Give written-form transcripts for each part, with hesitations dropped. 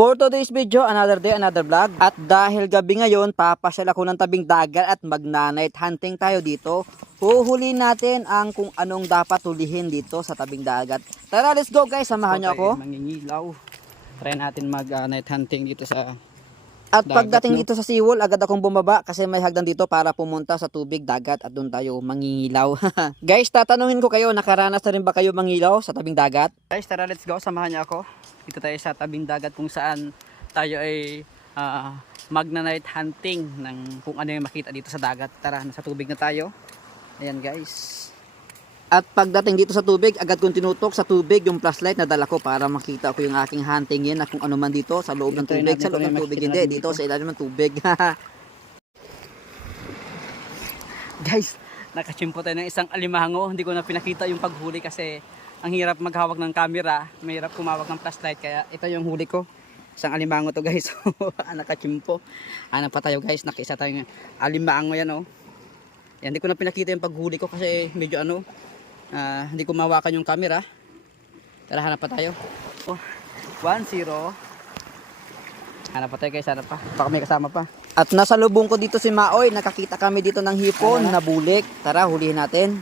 For today's video, another day, another vlog. At dahil gabi ngayon, papasyal ako ng tabing dagat at mag-night hunting tayo dito. Huhuli natin ang kung anong dapat hulihin dito sa tabing dagat. Tara, let's go guys, samahan niyo ako. Mangingilaw. Try natin mag-night hunting dito sa At dagat, pagdating no? dito sa Seawall, agad akong bumaba kasi may hagdan dito para pumunta sa tubig dagat at doon tayo mangingilaw. Guys, tatanungin ko kayo, nakaranas na rin ba kayo mangilaw sa tabing dagat? Guys, tara, let's go. Samahan niyo ako. Dito tayo sa tabing dagat kung saan tayo ay magna-night hunting ng kung ano yung makita dito sa dagat. Tara, nasa tubig na tayo. Ayan guys. At pagdating dito sa tubig, agad kong tinutok sa tubig yung flashlight na dala ko para makita ko yung aking hunting na kung ano man dito sa loob ng Try tubig. natin Sa loob kung ng may tubig, makikita hindi. natin Dito dito. sa ilalim ng tubig. Guys, nakachimpo tayo ng isang alimango. Hindi ko na pinakita yung paghuli kasi ang hirap maghawak ng camera. Mahirap kumawak ng flashlight. Kaya ito yung huli ko. Isang alimango to guys. Nakachimpo. Hanap pa tayo guys. Nakisa tayong alimango yan oh. Yan, hindi ko na pinakita yung paghuli ko kasi medyo ano, hindi ko mahawakan yung camera. Tara, hanap pa tayo. Oh, 1-0. Hanap pa tayo guys, hanap pa. Baka may kasama pa. At nasa lubong ko dito si Maoy. Nakakita kami dito ng hipon na bulik. Tara, hulihin natin.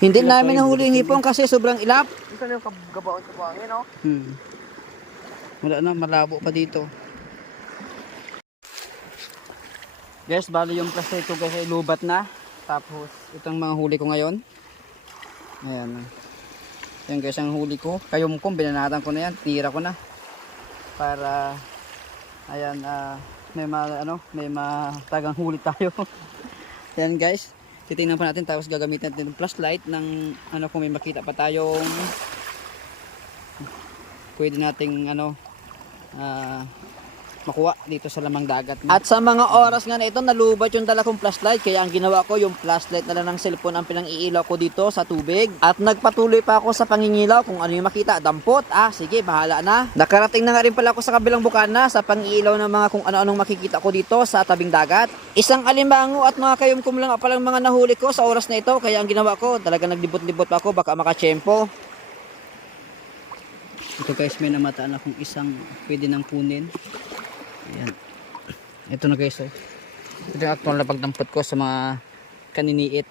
Hindi namin nahuli yung hipon kasi sobrang ilap. Ito na yung gabaon sa buhangin, no? Wala na, malabo pa dito. Guys, bali yung plastic ko guys ay lubat na. Tapos, itong mga huli ko ngayon. Ayan. Ayan guys, ang huli ko. Kayumkom, binanatan ko na yan. Tira ko na. Para, ayan, may matagang huli tayo. Ayan guys. Titingnan pa natin. Tapos gagamitin natin yung flashlight ng, kung may makita pa tayong pwede nating, makuha dito sa lamang dagat. At sa mga oras nga na ito, nalubat yung dala kong flashlight. Kaya ang ginawa ko, yung flashlight na lang ng cellphone ang pinang-iilaw ko dito sa tubig. At nagpatuloy pa ako sa pangingilaw kung ano yung makita. Dampot, sige, bahala na. Nakarating na nga rin pala ako sa kabilang bukana sa pangiilaw ng mga kung ano-anong makikita ko dito sa tabing dagat. Isang alimango at mga kayumkum lang palang mga nahuli ko sa oras na ito. Kaya ang ginawa ko, talaga naglibot-libot pa ako, baka makachempo. Ito guys, may namataan akong isang pwede nang punin. Ayan. Ito na guys oh. Ito yung actual na pagdampot ko sa mga kaniniit.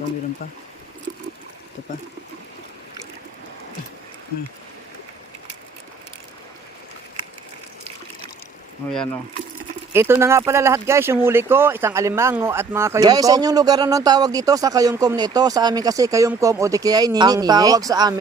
Ito, meron pa. Ito pa. Oh yan oh. Ito na nga pala lahat guys, yung huli ko, isang alimango at mga kayumkom. Guys, sa inyong lugar anong tawag dito sa kayumkom na ito? Sa amin kasi kayumkom o di kaya nini. Ang tawag sa amin